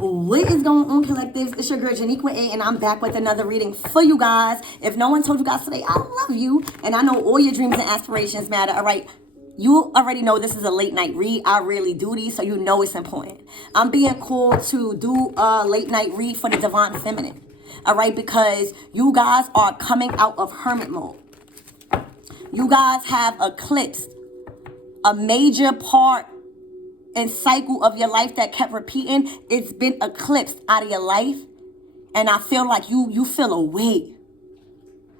What is going on, collectives? It's your girl Janiqua A, and I'm back with another reading for you guys. If no one told you guys today, I love you, and I know all your dreams and aspirations matter. All right, you already know this is a late night read. I really do these, so you know it's important. I'm being called to do a late night read for the Divine Feminine. All right, because you guys are coming out of hermit mode. You guys have eclipsed a major part and cycle of your life that kept repeating. It's been eclipsed out of your life, and I feel like you feel a weight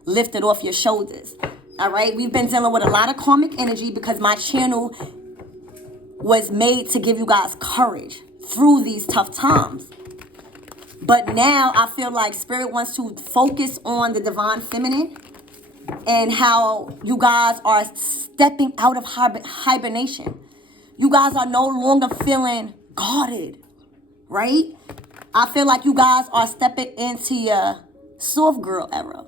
lifted off your shoulders. All right, we've been dealing with a lot of karmic energy because my channel was made to give you guys courage through these tough times. But now I feel like Spirit wants to focus on the Divine Feminine and how you guys are stepping out of hibernation. You guys are no longer feeling guarded, right? I feel like you guys are stepping into your soft girl era.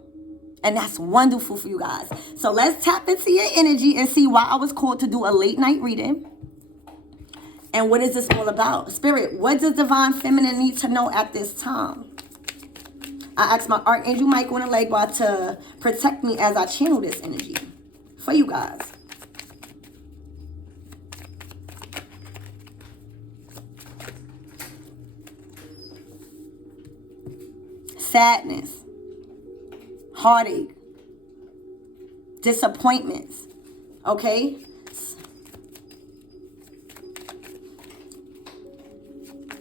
And that's wonderful for you guys. So let's tap into your energy and see why I was called to do a late night reading. And what is this all about? Spirit, what does Divine Feminine need to know at this time? I asked my Archangel Michael and Legba to protect me as I channel this energy for you guys. Sadness, heartache, disappointments, okay?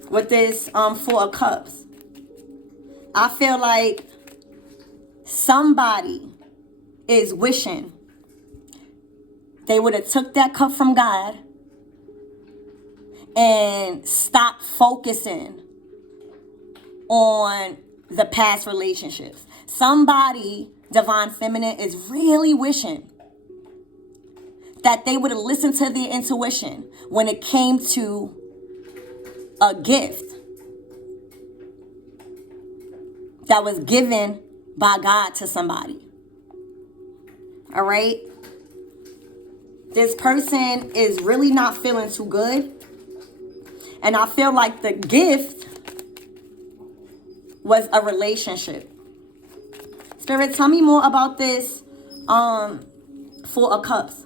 With this Four of Cups, I feel like somebody is wishing they would have took that cup from God and stopped focusing on the past relationships. Somebody, Divine Feminine, is really wishing that they would have listened to their intuition when it came to a gift that was given by God to somebody. All right? This person is really not feeling too good. And I feel like the gift was a relationship. Spirit, tell me more about this Four of Cups.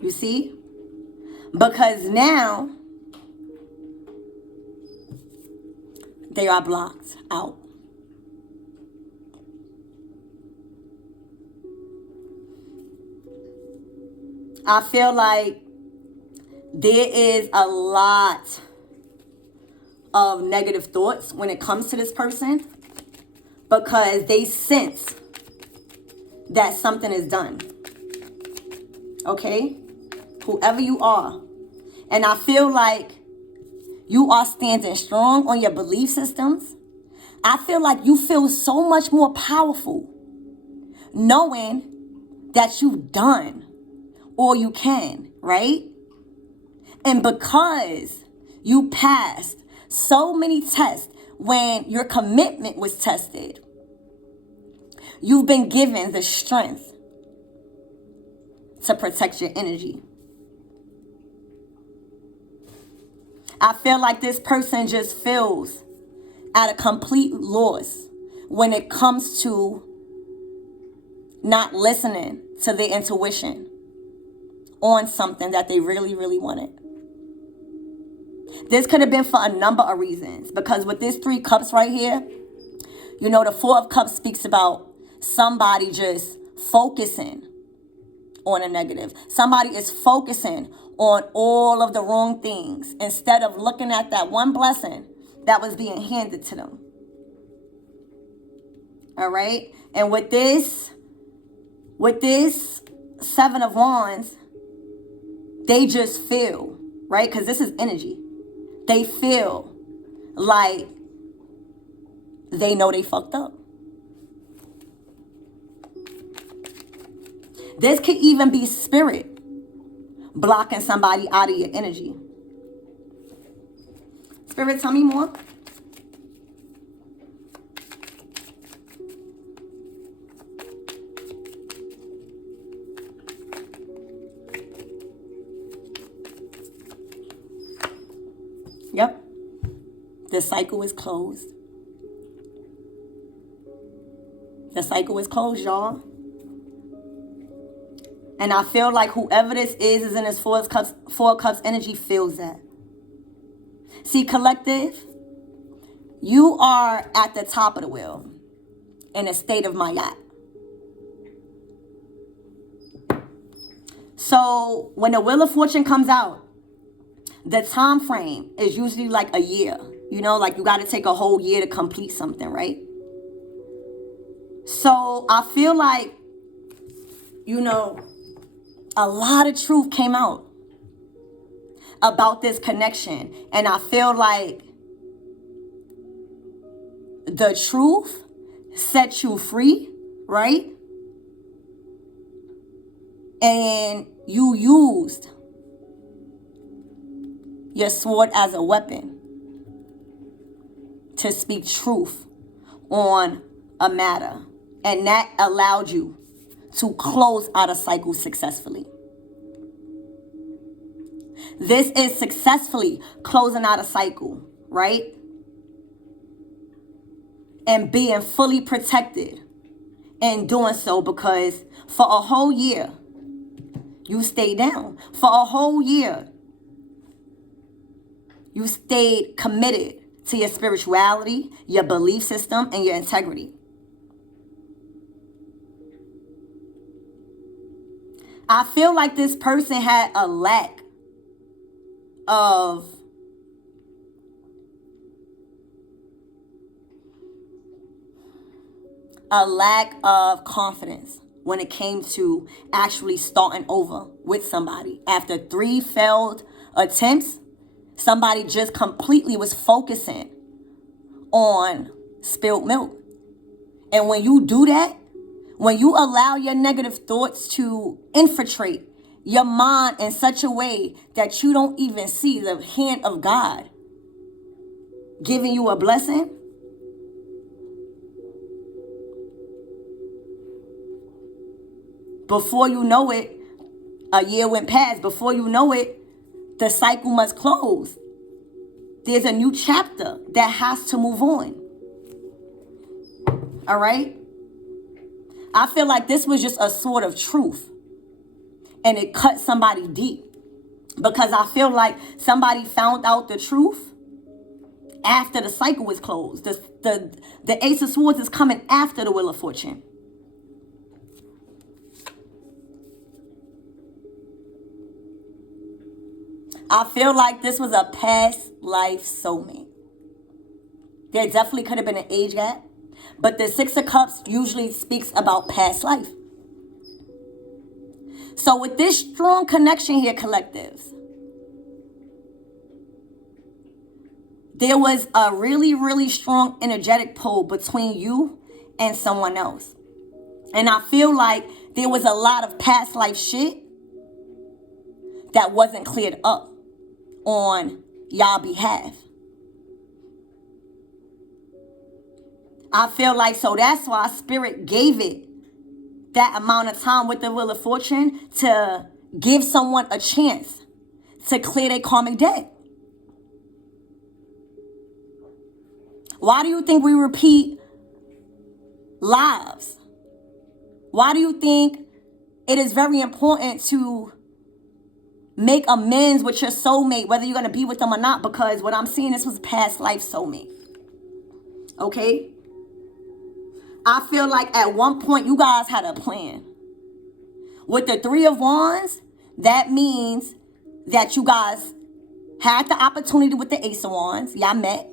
You see? Because now they are blocked out. I feel like there is a lot of negative thoughts when it comes to this person because they sense that something is done. Okay? Whoever you are. And I feel like you are standing strong on your belief systems. I feel like you feel so much more powerful knowing that you've done all you can, right? And because you passed so many tests when your commitment was tested, you've been given the strength to protect your energy. I feel like this person just feels at a complete loss when it comes to not listening to their intuition on something that they really, really wanted. This could have been for a number of reasons, because with this Three Cups right here, you know, the Four of Cups speaks about somebody just focusing on a negative. Somebody is focusing on all of the wrong things instead of looking at that one blessing that was being handed to them. All right? And with this Seven of Wands, they just feel, right? Because this is energy. They feel like they know they fucked up. This could even be spirit blocking somebody out of your energy. Spirit, tell me more. The cycle is closed. The cycle is closed, y'all. And I feel like whoever this is in this Four of Cups energy feels that. See, collective, you are at the top of the wheel in a state of my yacht. So when the Wheel of Fortune comes out, the time frame is usually like a year. You know, like you got to take a whole year to complete something, right? So I feel like, you know, a lot of truth came out about this connection. And I feel like the truth sets you free, right? And you used your sword as a weapon to speak truth on a matter. And that allowed you to close out a cycle successfully. This is successfully closing out a cycle, right? And being fully protected in doing so, because for a whole year, you stayed down. For a whole year, you stayed committed to your spirituality, your belief system, and your integrity. I feel like this person had a lack of confidence when it came to actually starting over with somebody. After 3 failed attempts, somebody just completely was focusing on spilled milk. And when you do that, when you allow your negative thoughts to infiltrate your mind in such a way that you don't even see the hand of God giving you a blessing, before you know it, a year went past. Before you know it, the cycle must close. There's a new chapter that has to move on. All right? I feel like this was just a sword of truth. And it cut somebody deep. Because I feel like somebody found out the truth after the cycle was closed. The Ace of Swords is coming after the Wheel of Fortune. I feel like this was a past life soulmate. There definitely could have been an age gap. But the Six of Cups usually speaks about past life. So with this strong connection here, collectives, there was a really, really strong energetic pull between you and someone else. And I feel like there was a lot of past life shit that wasn't cleared up on y'all behalf. I feel like, so that's why Spirit gave it that amount of time with the Wheel of Fortune to give someone a chance to clear their karmic debt. Why do you think we repeat lives? Why do you think it is very important to make amends with your soulmate, whether you're going to be with them or not? Because what I'm seeing, this was past life soulmate. Okay? I feel like at one point you guys had a plan. With the Three of Wands, that means that you guys had the opportunity with the Ace of Wands. Y'all met.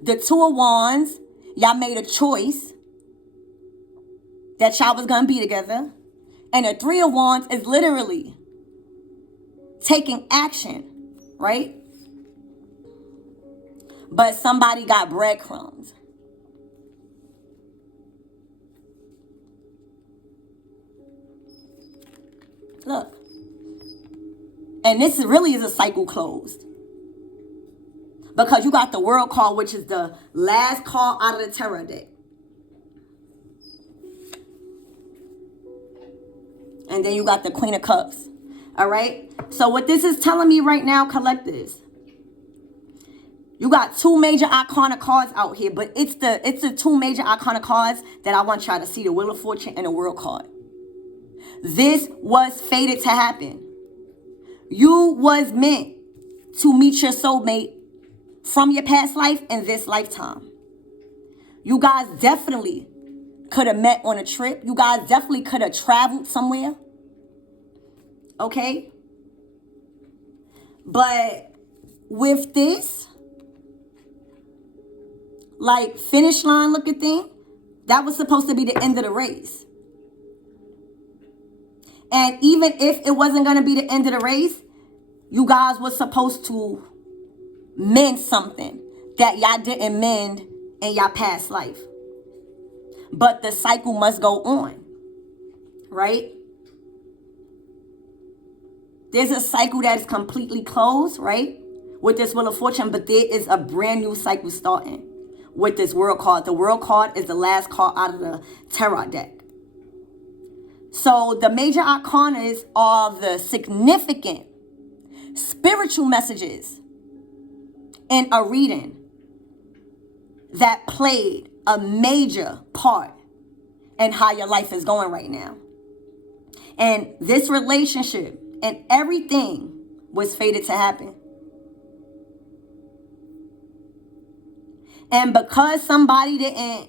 The Two of Wands, y'all made a choice that y'all was going to be together. And the Three of Wands is literally taking action, right? But somebody got breadcrumbs. Look. And this really is a cycle closed. Because you got the World card, which is the last card out of the Tarot deck. And then you got the Queen of Cups. All right? So what this is telling me right now, collectives, You got two major iconic cards out here, but it's the two major iconic cards that I want y'all to see, the Wheel of Fortune and the World card. This was fated to happen. You was meant to meet your soulmate from your past life in this lifetime. You guys definitely could have met on a trip. You guys definitely could have traveled somewhere. Okay? But with this, like, finish line looking thing, that was supposed to be the end of the race. And even if it wasn't going to be the end of the race, you guys were supposed to mend something that y'all didn't mend in y'all past life. But the cycle must go on, right? There's a cycle that is completely closed, right? With this Wheel of Fortune, but there is a brand new cycle starting with this World card. The World card is the last card out of the Tarot deck. So the major arcanas are the significant spiritual messages in a reading that played a major part in how your life is going right now. And this relationship and everything was fated to happen. And because somebody didn't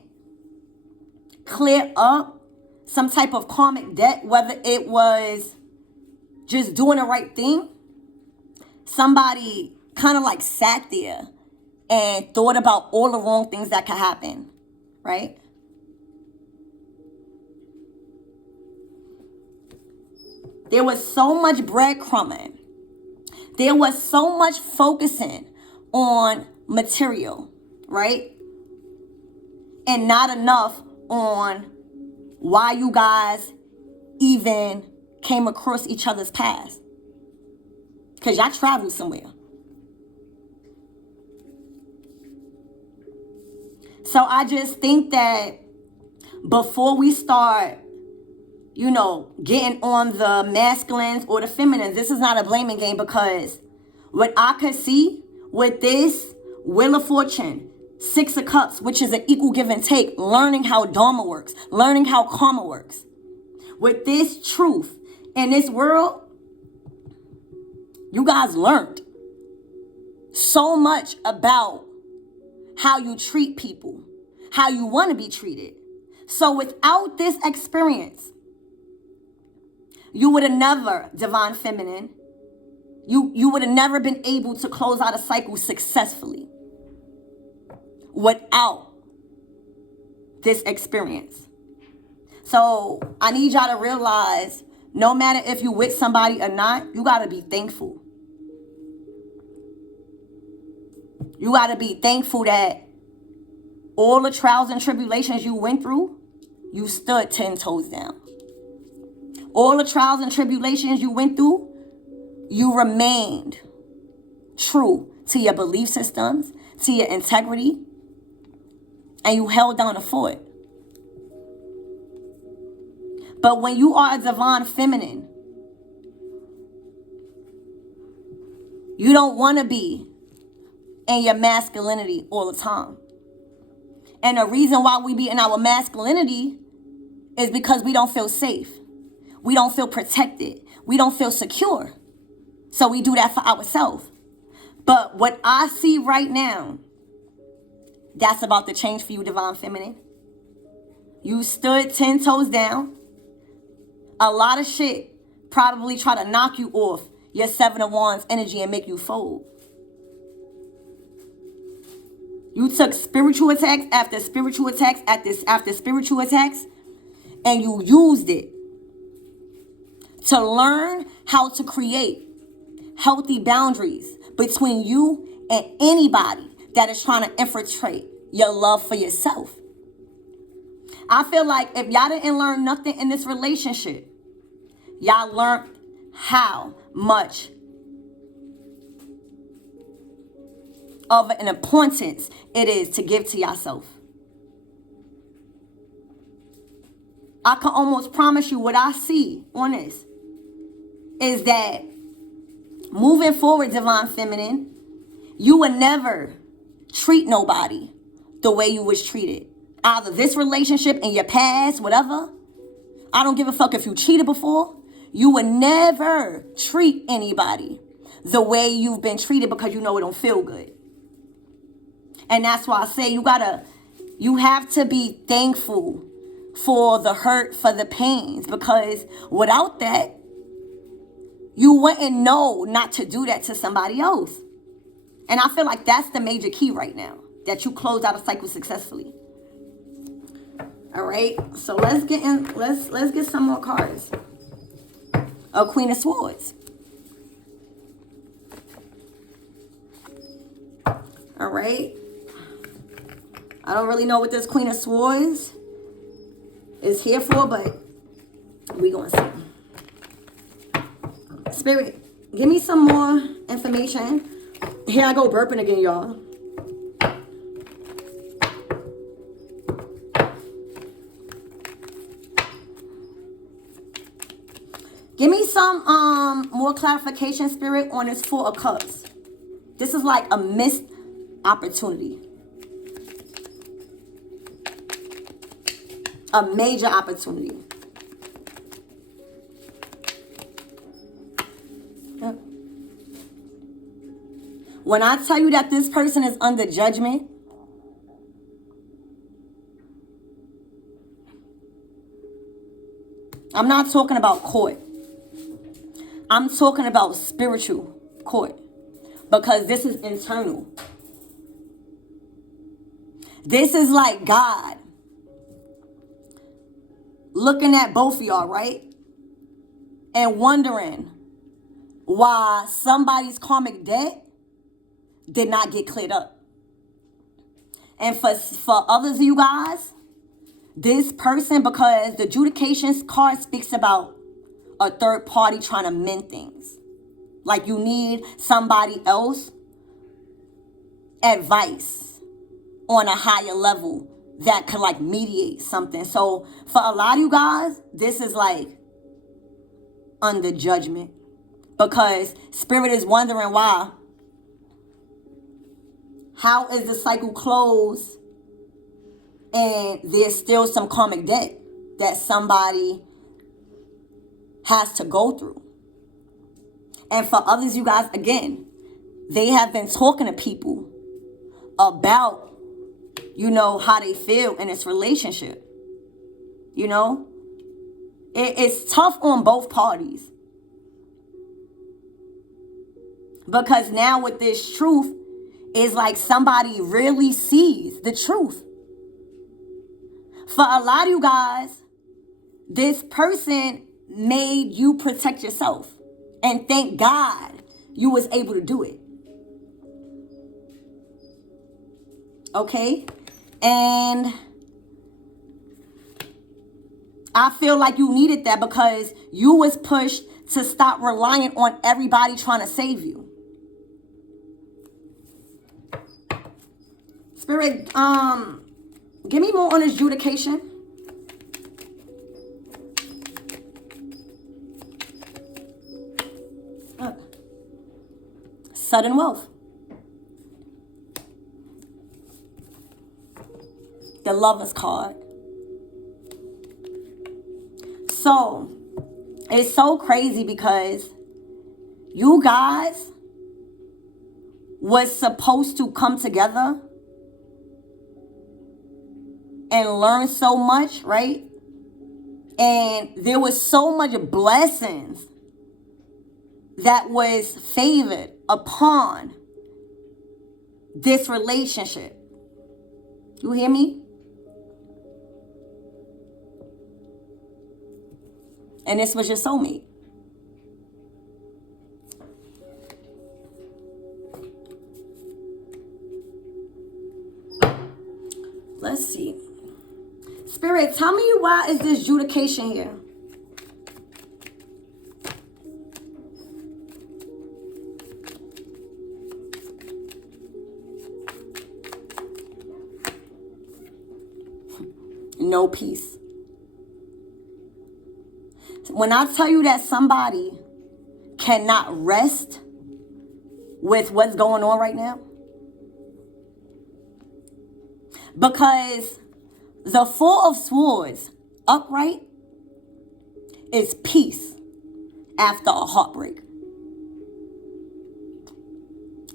clear up some type of karmic debt, whether it was just doing the right thing, somebody kind of like sat there and thought about all the wrong things that could happen, right? There was so much breadcrumbing. There was so much focusing on material, right? And not enough on why you guys even came across each other's paths. Because y'all traveled somewhere. So I just think that before we start, getting on the masculines or the feminines, this is not a blaming game, because what I could see with this Wheel of Fortune, Six of Cups, which is an equal give and take, learning how Dharma works, learning how karma works. With this truth in this world, you guys learned so much about how you treat people, how you want to be treated. So without this experience, you would have never, Divine Feminine, you would have never been able to close out a cycle successfully without this experience. So I need y'all to realize, no matter if you with somebody or not, you got to be thankful. You got to be thankful that all the trials and tribulations you went through, you stood 10 toes down. All the trials and tribulations you went through, you remained true to your belief systems, to your integrity, and you held down the fort. But when you are a Divine Feminine, you don't want to be in your masculinity all the time. And the reason why we be in our masculinity is because we don't feel safe. We don't feel protected. We don't feel secure. So we do that for ourselves. But what I see right now, that's about to change for you, Divine Feminine. You stood 10 toes down. A lot of shit probably try to knock you off your Seven of Wands energy and make you fold. You took spiritual attacks after spiritual attacks after spiritual attacks, and you used it to learn how to create healthy boundaries between you and anybody that is trying to infiltrate your love for yourself. I feel like if y'all didn't learn nothing in this relationship, y'all learned how much of an importance it is to give to yourself. I can almost promise you what I see on this is that moving forward, Divine Feminine, you will never treat nobody the way you was treated. Either this relationship in your past, whatever. I don't give a fuck if you cheated before. You would never treat anybody the way you've been treated because you know it don't feel good. And that's why I say you have to be thankful for the hurt, for the pains, because without that, you wouldn't know not to do that to somebody else. And I feel like that's the major key right now, that you close out a cycle successfully. All right, so let's get some more cards. A Queen of Swords. All right. I don't really know what this Queen of Swords is here for, but we gonna see. Spirit, give me some more information. Here I go burping again, y'all. Give me some more clarification, Spirit, on this Four of Cups. This is like a missed opportunity. A major opportunity. Yep. When I tell you that this person is under judgment, I'm not talking about court. I'm talking about spiritual court, because this is internal. This is like God looking at both of y'all, right? And wondering why somebody's karmic debt did not get cleared up. And for others of you guys, this person, because the adjudications card speaks about a third party trying to mend things. Like you need somebody else advice on a higher level that could like mediate something. So for a lot of you guys, this is like under judgment, because Spirit is wondering why. How is the cycle closed and there's still some karmic debt that somebody has to go through? And for others, you guys, again, they have been talking to people about, you know, how they feel in this relationship. You know, it's tough on both parties, because now with this truth, it's like somebody really sees the truth. For a lot of you guys, this person made you protect yourself. And thank God you was able to do it. Okay? And I feel like you needed that, because you was pushed to stop relying on everybody trying to save you. Spirit, give me more on this adjudication. Sudden wealth. The Lover's card. So, it's so crazy because you guys was supposed to come together and learn so much, right? And there was so much blessings that was favored upon this relationship. You hear me? And this was your soulmate. Let's see. Spirit, tell me why is this adjudication here? No peace. When I tell you that somebody cannot rest with what's going on right now, Because the Four of Swords, upright, is peace after a heartbreak.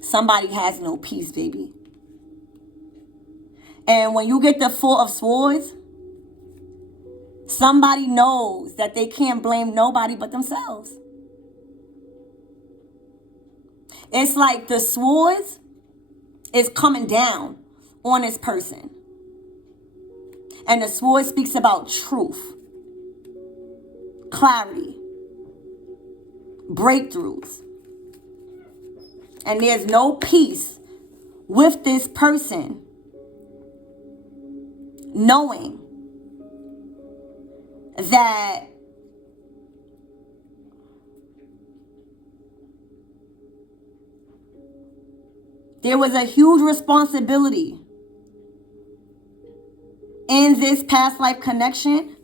Somebody has no peace, baby. And when you get the Four of Swords, somebody knows that they can't blame nobody but themselves. It's like the swords is coming down on this person. And the sword speaks about truth, clarity, breakthroughs. And there's no peace with this person knowing that there was a huge responsibility in this past life connection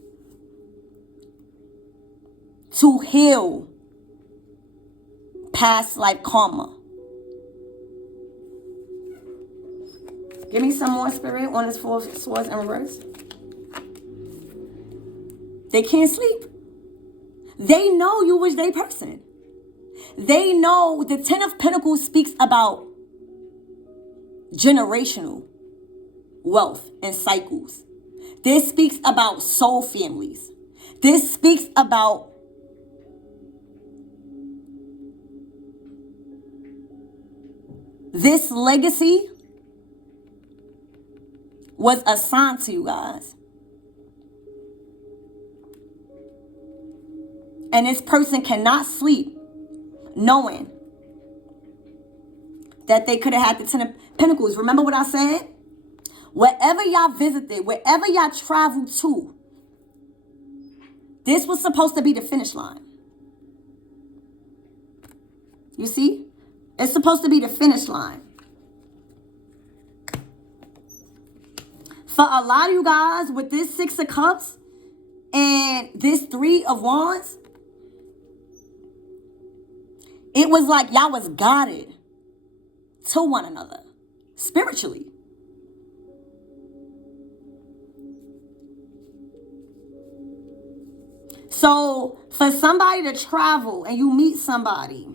to heal past life karma. Give me some more, Spirit, on this Four of Swords in reverse. They can't sleep. They know you was their person. They know the Ten of Pentacles speaks about generational wealth and cycles. This speaks about soul families. This speaks about this legacy was assigned to you guys. And this person cannot sleep knowing that they could have had the Ten of Pentacles. Remember what I said? Wherever y'all visited, wherever y'all traveled to, this was supposed to be the finish line. You see? It's supposed to be the finish line. For a lot of you guys, with this Six of Cups and this Three of Wands, it was like y'all was guided to one another spiritually. So for somebody to travel and you meet somebody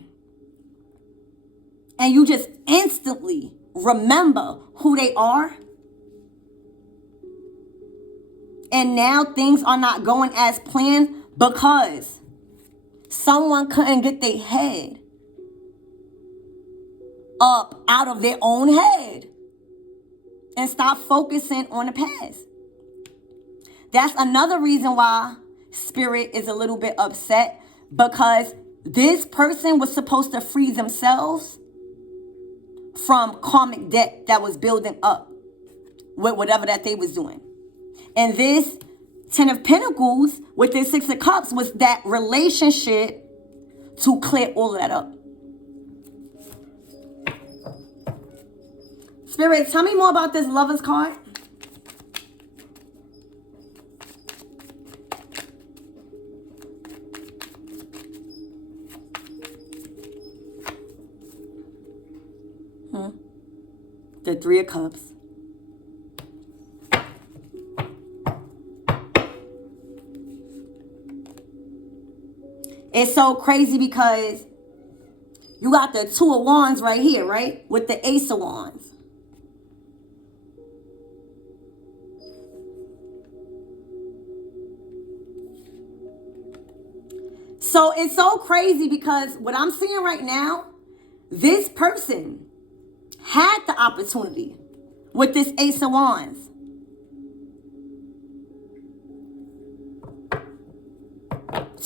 and you just instantly remember who they are, and now things are not going as planned because someone couldn't get their head up out of their own head and stop focusing on the past. That's another reason why Spirit is a little bit upset, because this person was supposed to free themselves from karmic debt that was building up with whatever that they was doing. And this Ten of Pentacles with this Six of Cups was that relationship to clear all of that up. Spirit, tell me more about this Lover's card. The Three of Cups. It's so crazy because you got the Two of Wands right here, right? With the Ace of Wands. So it's so crazy because what I'm seeing right now, this person had the opportunity with this Ace of Wands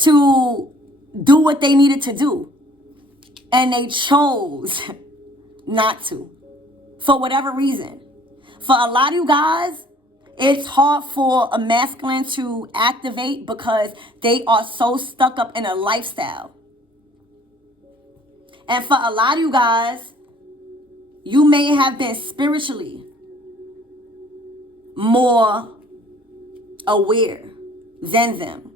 to do what they needed to do. And they chose not to. For whatever reason. For a lot of you guys, it's hard for a masculine to activate because they are so stuck up in a lifestyle. And for a lot of you guys, you may have been spiritually more aware than them.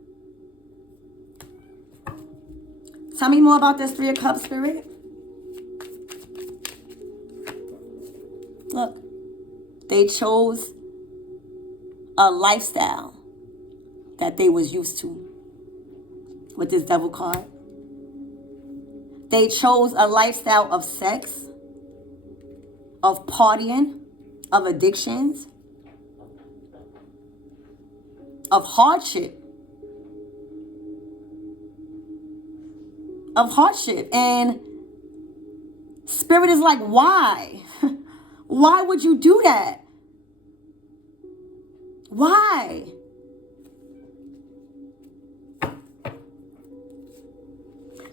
Tell me more about this Three of Cups, Spirit. Look, they chose a lifestyle that they was used to with this devil card. They chose a lifestyle of sex, of partying, of addictions, of hardship. And Spirit is like, why? Why would you do that? Why?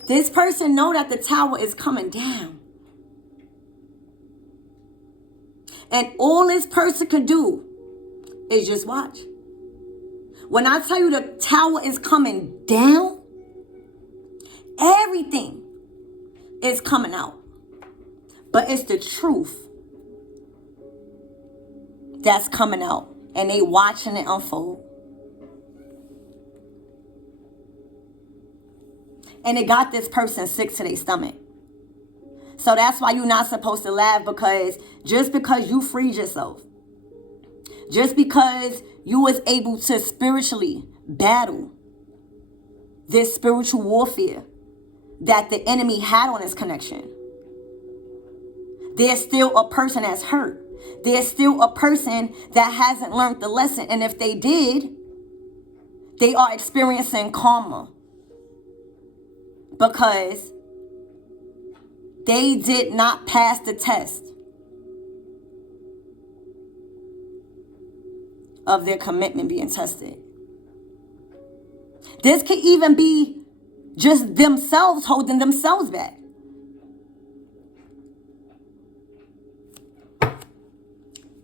This person know that the tower is coming down. And all this person could do is just watch. When I tell you the tower is coming down, everything is coming out. But it's the truth that's coming out. And they watching it unfold. And it got this person sick to their stomach. So that's why you're not supposed to laugh, because just because you freed yourself, just because you was able to spiritually battle this spiritual warfare that the enemy had on his connection, there's still a person that's hurt. There's still a person that hasn't learned the lesson. And if they did, they are experiencing karma. Because they did not pass the test of their commitment being tested. This could even be just themselves holding themselves back.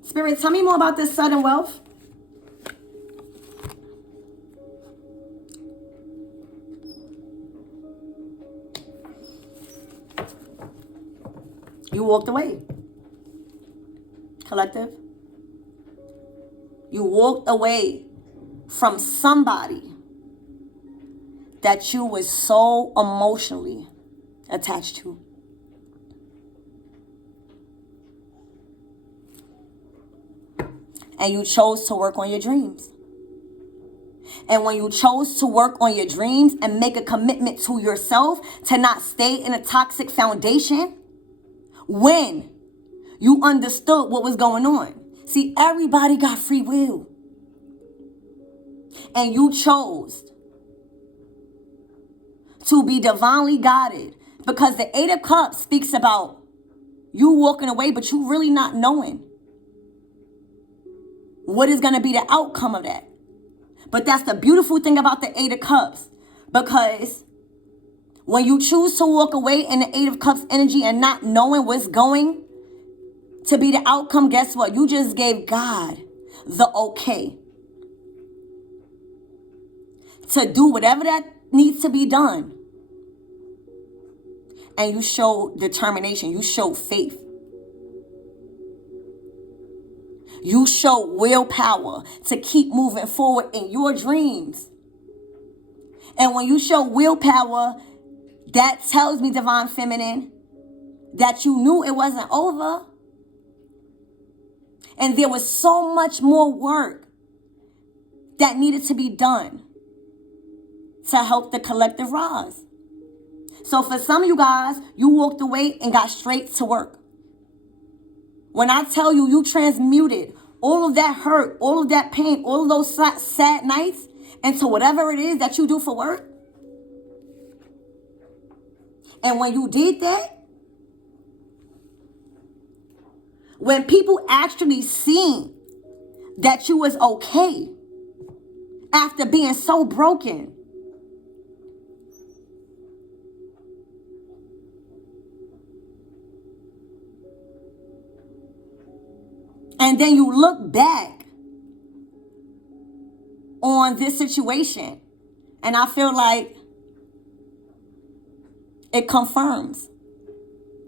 Spirit, tell me more about this sudden wealth. You walked away. Collective. You walked away from somebody that you were so emotionally attached to. And you chose to work on your dreams. And when you chose to work on your dreams and make a commitment to yourself to not stay in a toxic foundation, when you understood what was going on. See, everybody got free will. And you chose to be divinely guided, because the Eight of Cups speaks about you walking away, but you really not knowing what is going to be the outcome of that. But that's the beautiful thing about the Eight of Cups, because when you choose to walk away in the Eight of Cups energy and not knowing what's going to be the outcome, guess what? You just gave God the okay to do whatever that needs to be done. And you show determination. You show faith. You show willpower to keep moving forward in your dreams. And when you show willpower, that tells me, Divine Feminine, that you knew it wasn't over. And there was so much more work that needed to be done to help the collective rise. So for some of you guys, you walked away and got straight to work. When I tell you, you transmuted all of that hurt, all of that pain, all of those sad nights into whatever it is that you do for work. And when you did that, when people actually seen that you was okay after being so broken, and then you look back on this situation, and I feel like it confirms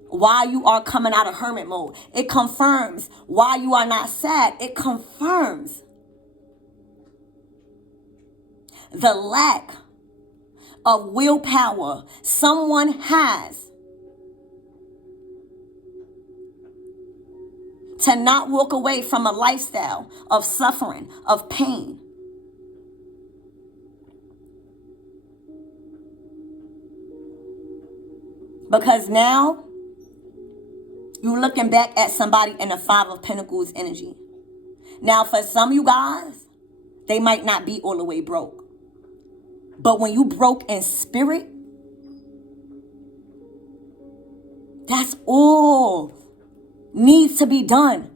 why you are coming out of hermit mode. It confirms why you are not sad. It confirms the lack of willpower someone has to not walk away from a lifestyle of suffering, of pain. Because now you're looking back at somebody in the Five of Pentacles energy. Now, for some of you guys, they might not be all the way broke. But when you broke in spirit, that's all needs to be done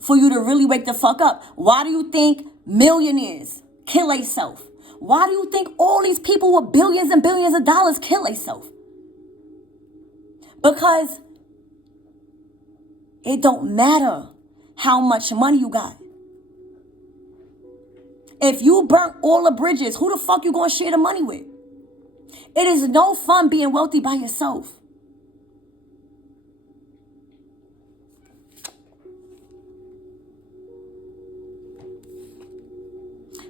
for you to really wake the fuck up. Why do you think millionaires kill themselves? Why do you think all these people with billions and billions of dollars kill themselves? Because it don't matter how much money you got. If you burnt all the bridges, who the fuck you gonna share the money with? It is no fun being wealthy by yourself.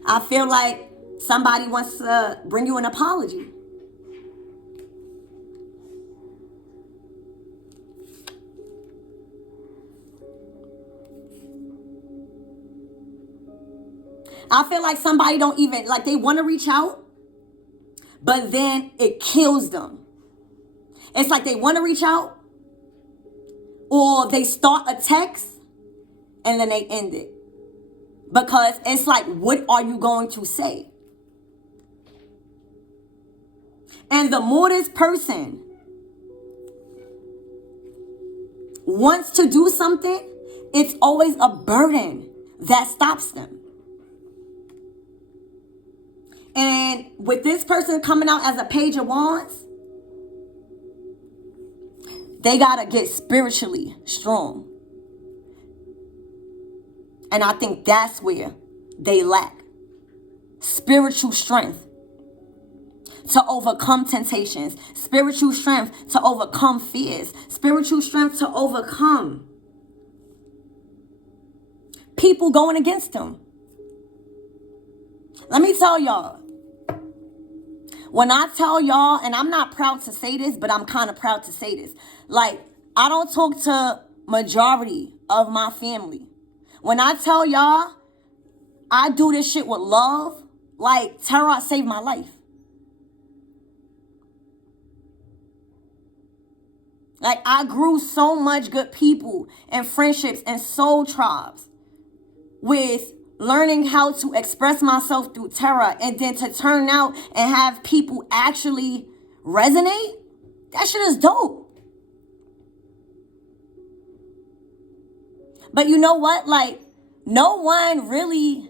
I feel like somebody wants to bring you an apology. I feel like somebody don't even, like they want to reach out, but then it kills them. It's like they want to reach out, or they start a text and then they end it. Because it's like, what are you going to say? And the more this person wants to do something, it's always a burden that stops them. And with this person coming out as a Page of Wands, they got to get spiritually strong. And I think that's where they lack spiritual strength to overcome temptations, spiritual strength to overcome fears, spiritual strength to overcome people going against them. Let me tell y'all, when I tell y'all, and I'm not proud to say this, but I'm kind of proud to say this. Like, I don't talk to majority of my family. When I tell y'all, I do this shit with love, like Tarot saved my life. Like, I grew so much good people and friendships and soul tribes with learning how to express myself through tarot, and then to turn out and have people actually resonate. That shit is dope. But you know what? Like, no one really,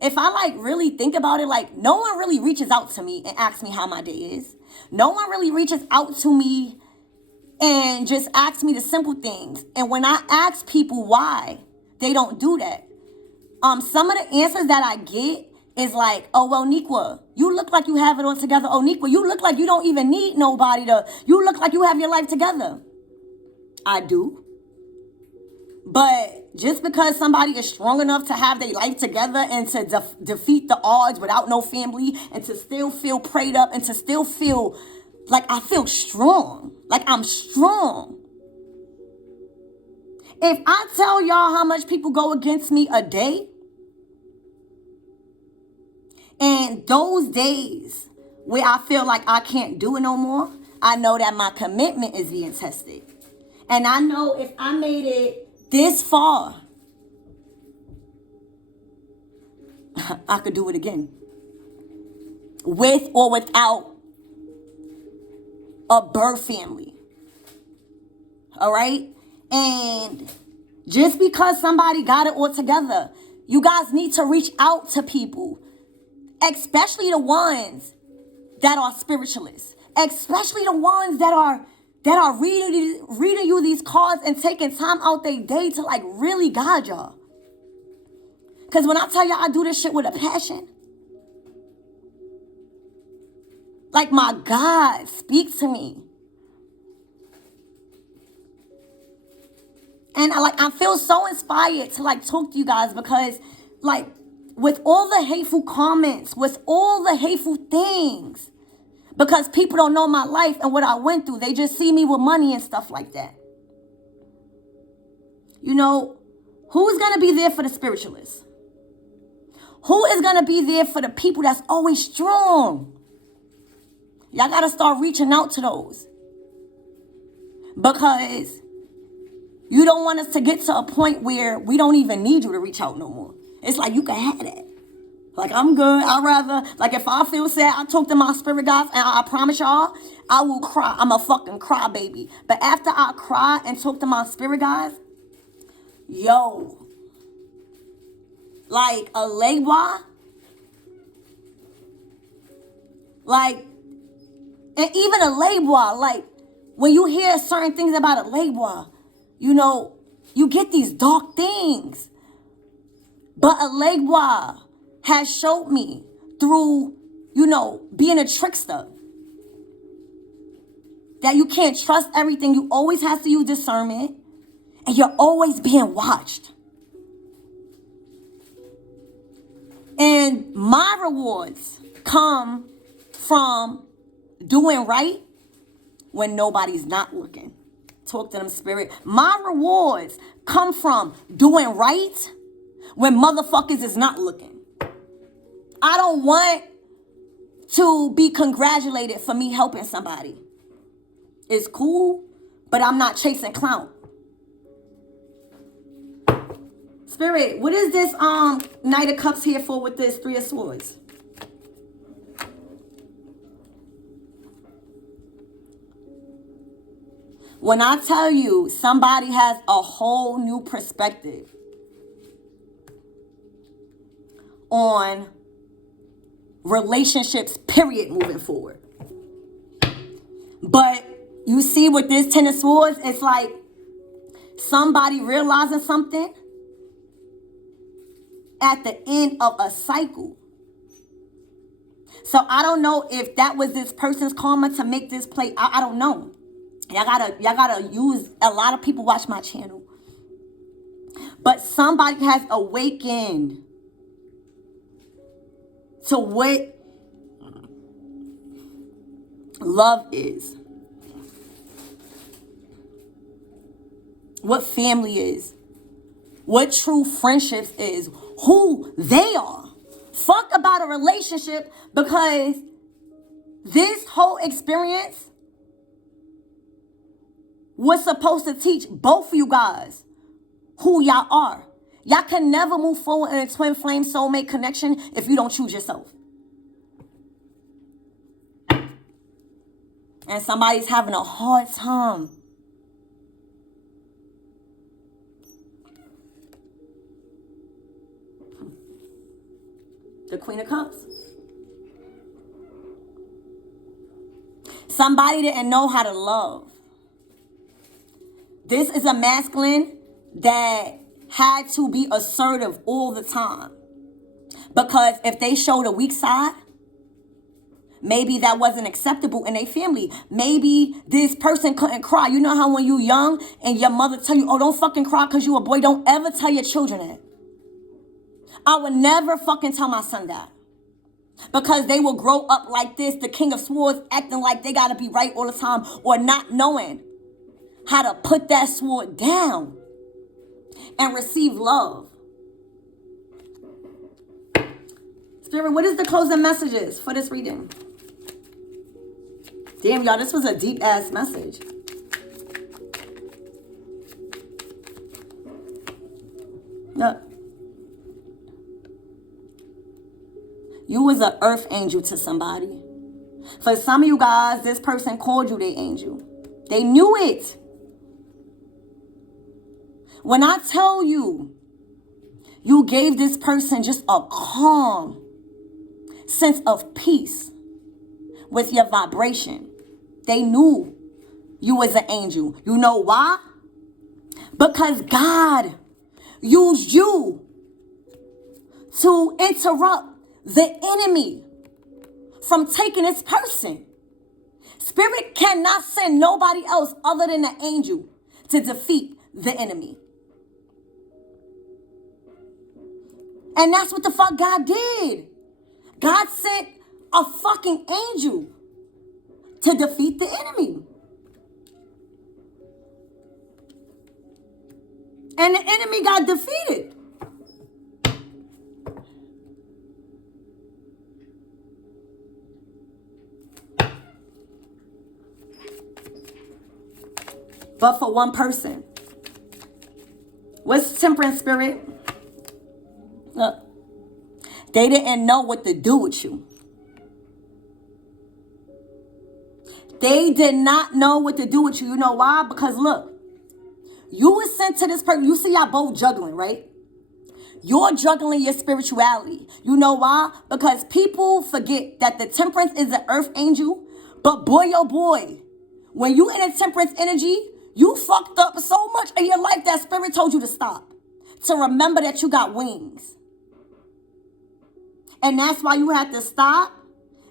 if I like really think about it, like no one really reaches out to me and asks me how my day is. No one really reaches out to me and just asks me the simple things. And when I ask people why, they don't do that. Some of the answers that I get is like, oh, well, Nikwa, you look like you have it all together. Oh, Nikwa, you look like you don't even need nobody you look like you have your life together. I do. But just because somebody is strong enough to have their life together and to defeat the odds without no family, and to still feel prayed up, and to still feel like I feel strong, like I'm strong. If I tell y'all how much people go against me a day, and those days where I feel like I can't do it no more, I know that my commitment is being tested. And I know if I made it this far, I could do it again. With or without a birth family. All right? And just because somebody got it all together, you guys need to reach out to people, especially the ones that are spiritualists, especially the ones that are reading you these cards and taking time out their day to like really guide y'all. Because when I tell y'all I do this shit with a passion, like my God speaks to me. And I feel so inspired to like talk to you guys, because like with all the hateful comments, with all the hateful things, because people don't know my life and what I went through. They just see me with money and stuff like that. You know, Who's going to be there for the spiritualists? Who is going to be there for the people that's always strong? Y'all got to start reaching out to those. Because you don't want us to get to a point where we don't even need you to reach out no more. It's like you can have that. Like, I'm good. I'd rather, like, if I feel sad, I talk to my spirit guides, and I promise y'all, I will cry. I'm a fucking cry baby. But after I cry and talk to my spirit guides, yo, like a legwa, like, and even a legwa, like, when you hear certain things about a legwa, you know, you get these dark things. But a legwa has showed me through, you know, being a trickster, that you can't trust everything. You always have to use discernment, and you're always being watched. And my rewards come from doing right when nobody's not looking. Talk to them, spirit. My rewards come from doing right when motherfuckers is not looking. I don't want to be congratulated for me helping somebody. It's cool, but I'm not chasing clout. Spirit, what is this Knight of Cups here for with this Three of Swords? When I tell you somebody has a whole new perspective on relationships, period, moving forward. But you see with this Ten of Swords, it's like somebody realizing something at the end of a cycle. So I don't know if that was this person's karma to make this play. I don't know. Y'all gotta use, a lot of people watch my channel. But somebody has awakened to what love is, what family is, what true friendships is, who they are. Fuck about a relationship, because this whole experience was supposed to teach both of you guys who y'all are. Y'all can never move forward in a twin flame soulmate connection if you don't choose yourself. And somebody's having a hard time. The Queen of Cups. Somebody didn't know how to love. This is a masculine that had to be assertive all the time. Because if they showed a weak side, maybe that wasn't acceptable in their family. Maybe this person couldn't cry. You know how when you young and your mother tell you, oh, don't fucking cry because you a boy. Don't ever tell your children that. I would never fucking tell my son that. Because they will grow up like this, the King of Swords, acting like they got to be right all the time, or not knowing how to put that sword down and receive love. Spirit, what is the closing messages for this reading? Damn, y'all, this was a deep-ass message. Look. You was an earth angel to somebody. For some of you guys, this person called you their angel. They knew it. When I tell you, you gave this person just a calm sense of peace with your vibration. They knew you was an angel. You know why? Because God used you to interrupt the enemy from taking this person. Spirit cannot send nobody else other than an angel to defeat the enemy. And that's what the fuck God did. God sent a fucking angel to defeat the enemy. And the enemy got defeated. But for one person. What's temperance spirit? Look, they didn't know what to do with you. They did not know what to do with you. You know why? Because look, you were sent to this person. You see y'all both juggling, right? You're juggling your spirituality. You know why? Because people forget that the temperance is an earth angel. But boy, oh boy, when you in a temperance energy, you fucked up so much in your life that spirit told you to stop. To remember that you got wings. And that's why you had to stop,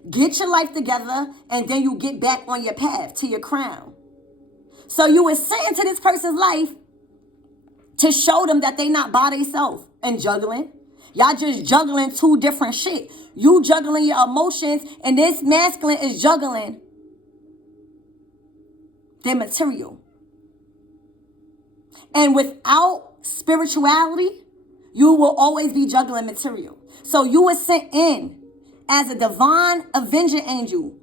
get your life together, and then you get back on your path to your crown. So you were sent into this person's life to show them that they not by themselves and juggling. Y'all just juggling two different shit. You juggling your emotions, and this masculine is juggling their material. And without spirituality, you will always be juggling material. So you were sent in as a divine avenger angel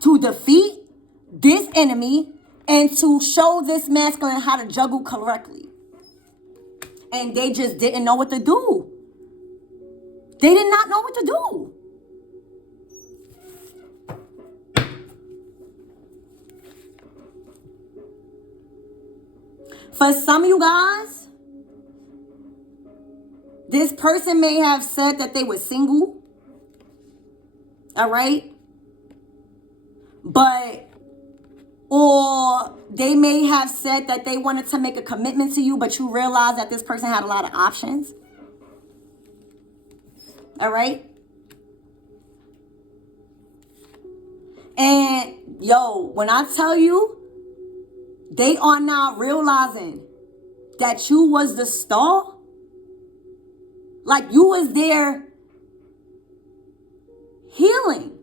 to defeat this enemy and to show this masculine how to juggle correctly. And they just didn't know what to do. They did not know what to do. For some of you guys, this person may have said that they were single. All right? Or they may have said that they wanted to make a commitment to you, but you realize that this person had a lot of options. All right? And yo, when I tell you, they are now realizing that you was the star. Like you was their healing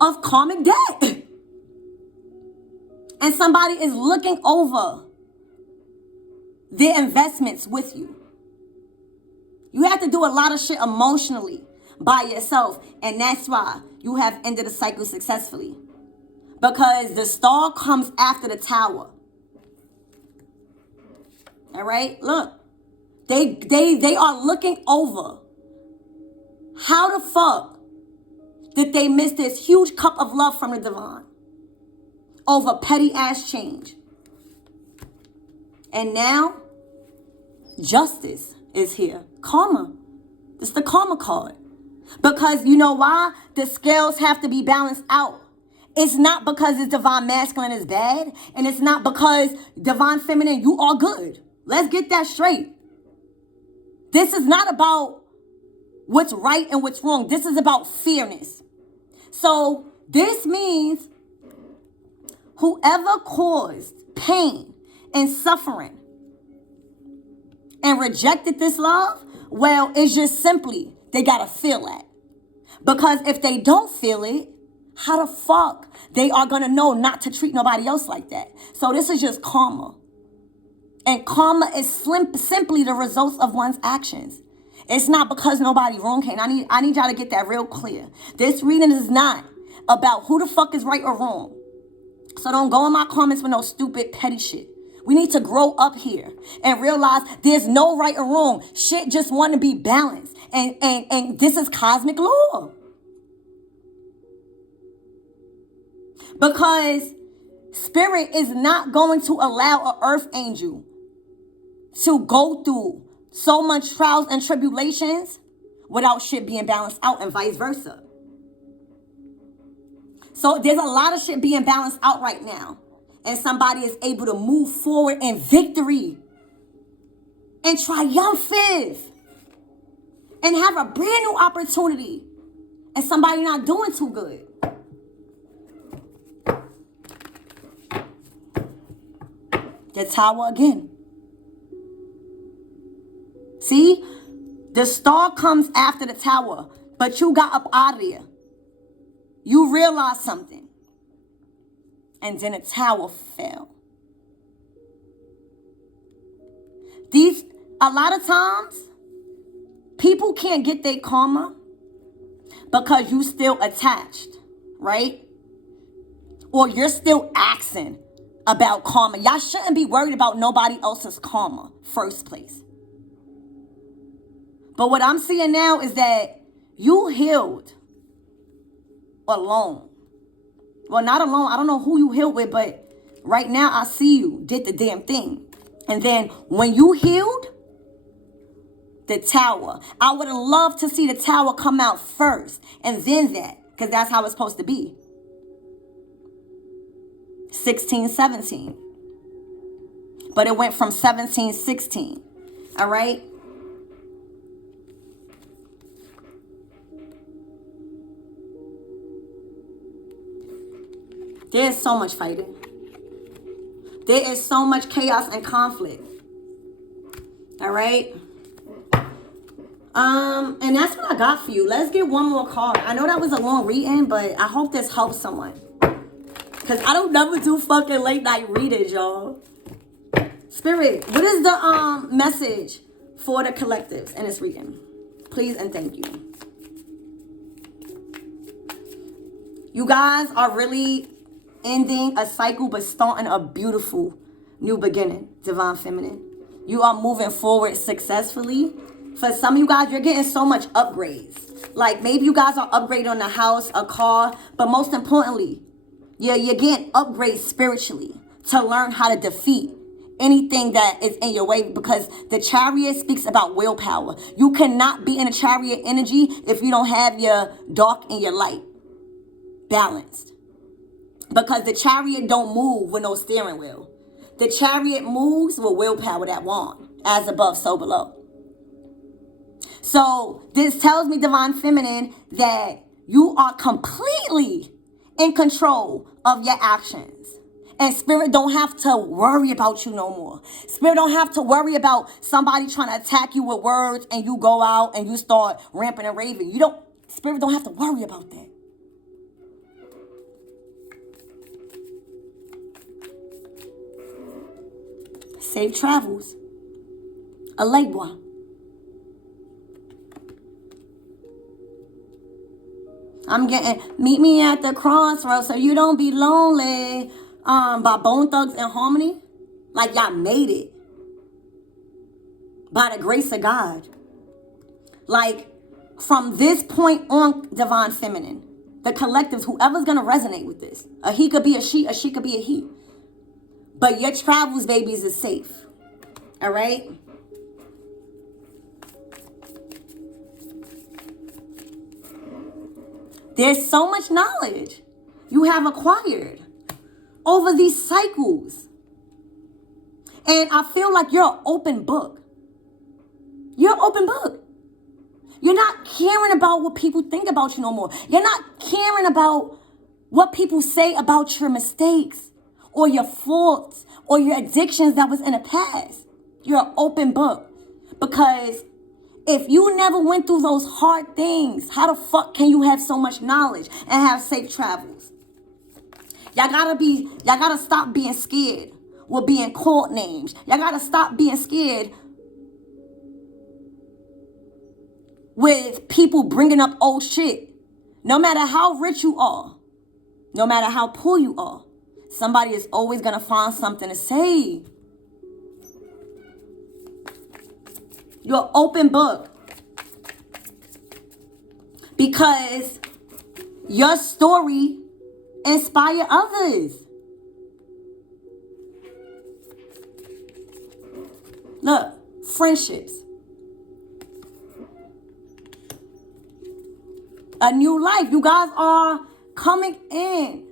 of karmic debt. And somebody is looking over their investments with you. You have to do a lot of shit emotionally by yourself. And that's why you have ended the cycle successfully. Because the star comes after the tower. All right? Look. They are looking over. How the fuck did they miss this huge cup of love from the divine? Over petty ass change. And now, justice is here. Karma. It's the karma card. Because you know why? The scales have to be balanced out. It's not because this divine masculine is bad. And it's not because divine feminine, you are good. Let's get that straight. This is not about what's right and what's wrong. This is about fairness. So this means whoever caused pain and suffering and rejected this love, well, it's just simply they got to feel that. Because if they don't feel it, how the fuck they are going to know not to treat nobody else like that? So this is just karma. And karma is simply the results of one's actions. It's not because nobody wrong came. I need y'all to get that real clear. This reading is not about who the fuck is right or wrong. So don't go in my comments with no stupid petty shit. We need to grow up here and realize there's no right or wrong. Shit just want to be balanced. And this is cosmic law. Because spirit is not going to allow an earth angel to go through so much trials and tribulations without shit being balanced out, and vice versa. So there's a lot of shit being balanced out right now. And somebody is able to move forward in victory and triumphant and have a brand new opportunity. And somebody not doing too good. The tower again. See? The star comes after the tower. But you got up out of there. You realized something. And then the tower fell. A lot of times, people can't get their karma because you still attached, right? Or you're still asking about karma. Y'all shouldn't be worried about nobody else's karma, first place. But what I'm seeing now is that you healed alone. Well, not alone. I don't know who you healed with, but right now I see you did the damn thing. And then when you healed, the tower. I would have loved to see the tower come out first and then that, because that's how it's supposed to be. 16, 17. But it went from 17, 16. All right? There's so much fighting. There is so much chaos and conflict. All right? And that's what I got for you. Let's get one more card. I know that was a long reading, but I hope this helps someone. Because I don't never do fucking late night readings, y'all. Spirit, what is the message for the collectives in this reading? Please and thank you. You guys are really ending a cycle, but starting a beautiful new beginning, Divine Feminine. You are moving forward successfully. For some of you guys, you're getting so much upgrades. Like maybe you guys are upgrading on a house, a car, but most importantly, you're getting upgrades spiritually to learn how to defeat anything that is in your way, because the Chariot speaks about willpower. You cannot be in a Chariot energy if you don't have your dark and your light balanced. Because the Chariot don't move with no steering wheel. The Chariot moves with willpower, that wand, as above, so below. So this tells me, Divine Feminine, that you are completely in control of your actions. And Spirit don't have to worry about you no more. Spirit don't have to worry about somebody trying to attack you with words and you go out and you start ramping and raving. Spirit don't have to worry about that. Safe travels. Aleigwa. I'm getting, meet me at the crossroads so you don't be lonely. By Bone Thugs and Harmony. Like y'all made it. By the grace of God. Like from this point on, Divine Feminine, the collectives, whoever's going to resonate with this. A he could be a she could be a he. But your travels, babies, is safe. All right? There's so much knowledge you have acquired over these cycles. And I feel like you're an open book. You're an open book. You're not caring about what people think about you no more. You're not caring about what people say about your mistakes or your faults or your addictions that was in the past. You're an open book. Because if you never went through those hard things, how the fuck can you have so much knowledge and have safe travels? Y'all gotta stop being scared with being called names. Y'all gotta stop being scared with people bringing up old shit. No matter how rich you are, no matter how poor you are, somebody is always gonna find something to say. You're an open book. Because your story inspire others. Look, friendships. A new life. You guys are coming in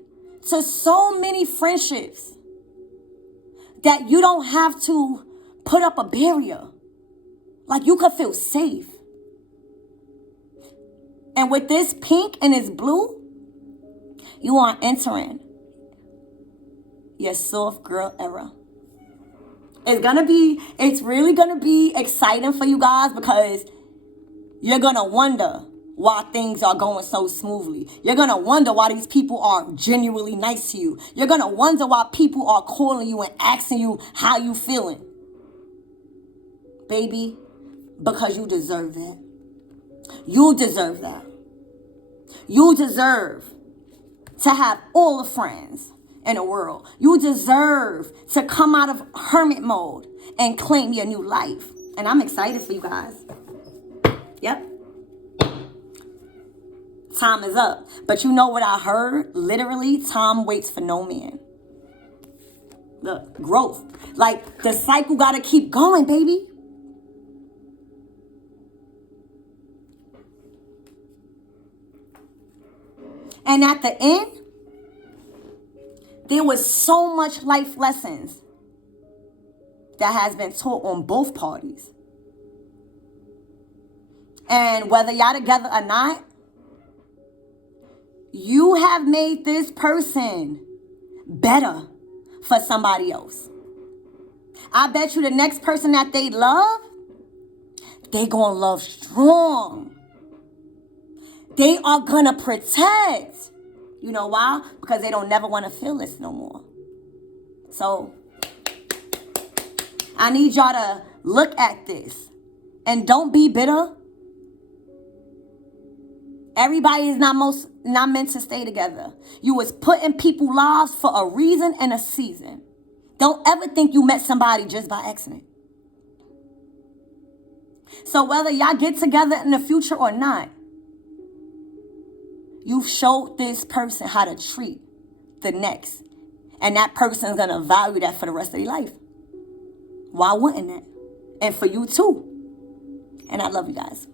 to so many friendships that you don't have to put up a barrier. Like you could feel safe. And with this pink and this blue, you are entering your soft girl era. It's really gonna be exciting for you guys, because you're gonna wonder why things are going so smoothly. You're gonna wonder why these people are genuinely nice to you. You're gonna wonder why people are calling you and asking you how you feeling. baby, because you deserve that. You deserve that. You deserve to have all the friends in the world. You deserve to come out of hermit mode and claim your new life. And I'm excited for you guys. Yep. Time is up. But you know what I heard? Literally, time waits for no man. Look, growth. Like, the cycle got to keep going, baby. And at the end, there was so much life lessons that has been taught on both parties. And whether y'all together or not, you have made this person better for somebody else. I bet you the next person that they love, they gonna love strong. They are gonna protect. You know why? Because they don't never want to feel this no more. So I need y'all to look at this and don't be bitter. Everybody is not meant to stay together. You was put in people's lives for a reason and a season. Don't ever think you met somebody just by accident. So whether y'all get together in the future or not, you've showed this person how to treat the next. And that person's going to value that for the rest of their life. Why wouldn't that? And for you too. And I love you guys.